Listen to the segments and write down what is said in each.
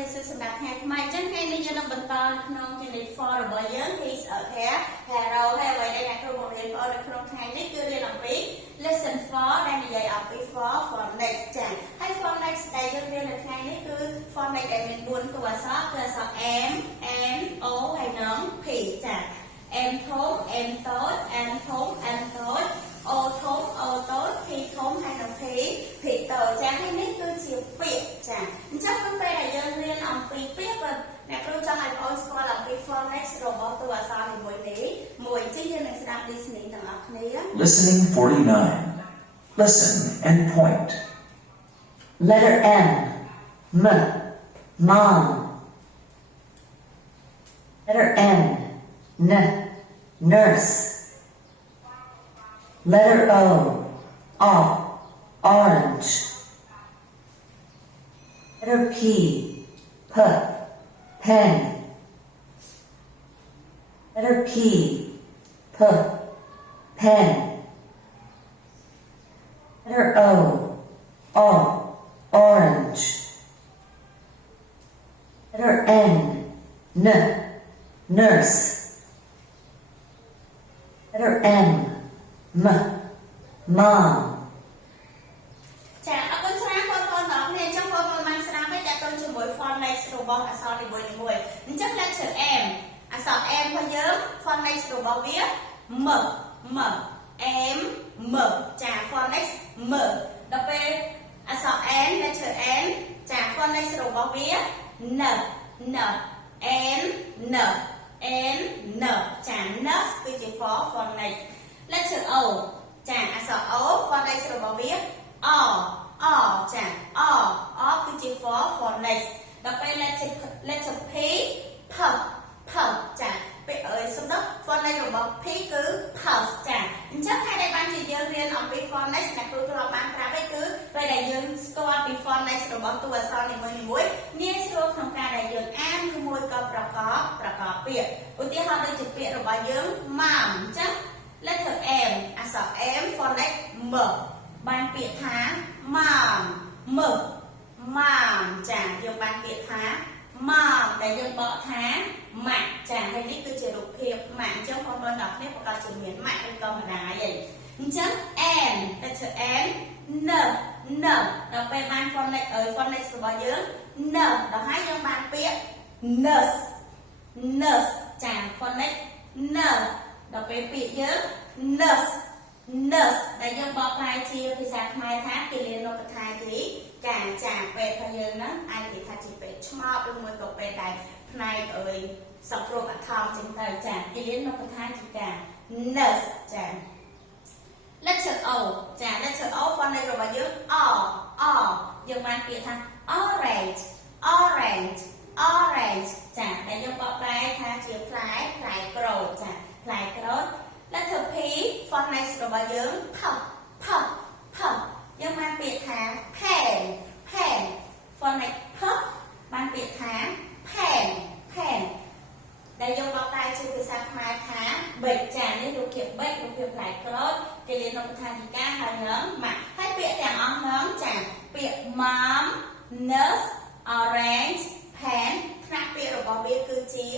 នេះសួស្តីថ្ងៃថ្មីចឹងថ្ងៃនេះយើងនឹងបន្តក្នុងជំនាញ for របស់យើង he's a hair hero ហើយអ្វីដែលអ្នកគ្រូបង្រៀនបងនៅក្នុងថ្ងៃនេះគឺរៀនអំពី lesson 4 ដែលនិយាយអំពី for next ចា៎ហើយ for next ដែលយើងរៀននៅថ្ងៃនេះគឺ for next ដែលមាន4តួអក្សរគឺអក្សរ m n o ហើយនិង p ចា៎ m ធំ n តូច n ធំ n តូច o ធំ o តូច p ធំហើយនិង p តូចចា៎ហើយនេះគឺជាពាក្យចា៎អញ្ចឹងពេលដែលយើងរៀនអំពីពាក្យអ្នកគ្រូចង់ឲ្យបងស្គាល់អំពី for next របស់តួអក្សរនីមួយនេះមួយអញ្ចឹងយើងនឹងស្ដាប់ listening ទាំងអស់គ្នា Listening 49. Listen and point. Letter M. Mom. Letter N. Nurse. Letter O. Orange. Letter P. Pen. Letter P. Pen. Letter O. Orange. Letter N. Nurse. Letter M. Mom. ចាអរគុណច្រើនបងប្អូនទាំងអស់គ្នាអញ្ចឹងបងប្អូនបានស្ដាប់ហើយតើតើជាមួយ for next របស់អក្សរនីមួយអញ្ចឹង letter M អក្សរ M របស់យើង for next របស់វា mចា for next m ដល់ពេលអក្សរ N letter N ចា for next របស់វា n nចា nurse គឺជា for next letter O ចាអក្សរ O for next របស់វា ចា គឺជា for next ដល់ពេល letter P ចាពេលសំដៅ for next របស់ P គឺ pulse ចាអញ្ចឹងហើយដែលបានជាយើងរៀនអំពី for next អ្នកគ្រូធ្លាប់បានប្រាប់ហើយគឺពេលដែលយើងស្គាល់ពី for next របស់តួអក្សរនីមួយងាយស្រួលក្នុងការដែលយើងអានឬមួយក៏ប្រកបពាក្យឧទាហរណ៍ដូចជាពាក្យរបស់យើង mom អញ្ចឹង letter M អក្សរ M for next m បានពាក្យថា mom ចាយើងបានពាក្យថា mom ដែលយើងបកថាម៉ាក់ចាហើយនេះគឺជារូបភាពម៉ាក់អញ្ចឹងបងប្អូនទាំងគ្នាប្រកាសជាមានម៉ាក់ឬក៏ម្ដាយឯងអញ្ចឹង N letter N ដល់ពេលបាន for next របស់យើង ដល់ហើយយើងបានពាក្យ nurse ចា for next ដល់ពេលពាក្យយើង nurse ដែលយើងបកប្រែជាភាសាខ្មែរថាគិលានុបដ្ឋាយីចាពេទ្យរបស់យើងហ្នឹងអាចនិយាយថាជាពេទ្យឆ្មោកឬមួយក៏ពេទ្យដែលផ្នែកសង្គ្រោះបឋមចឹងទៅចាគិលានុបដ្ឋាយីកា nurse ចា letter O ចា letter O for next របស់យើង យើងបានពាក្យថា orange ចាដែលយើងបកប្រែថាជាផ្លែក្រូចចាផ្លែក្រូច letter P for next របស់យើង យើងបានពាក្យថា pen for next បានពាក្យថា pen ដែលយើងបកប្រែជាភាសាខ្មែរថាប៊ិចចានេះរូបភាពប៊ិចរូបភាពផ្លែក្រូចគេលានុបដ្ឋាយិកាហើយនឹងម៉ាក់ហើយពាក្យទាំងអស់ហ្នឹងចាពាក្យ mom nurse orange pen ថ្នាក់ពាក្យរបស់វាគឺជា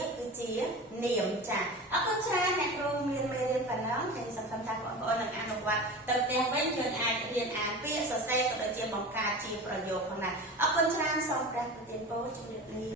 នាមចាអរគុណច្រើនអ្នកគ្រូមានមេរៀនប៉ុណ្ណឹងហើយសង្ឃឹមថាបងប្អូននឹងអនុវត្តទៅផ្ទះវិញយើងអាចរៀនអានពាក្យសរសេរក៏ដូចជាបង្កើតជាប្រយោគផងដែរអរគុណច្រើនសូមព្រះប្រទានពរជម្រាបលា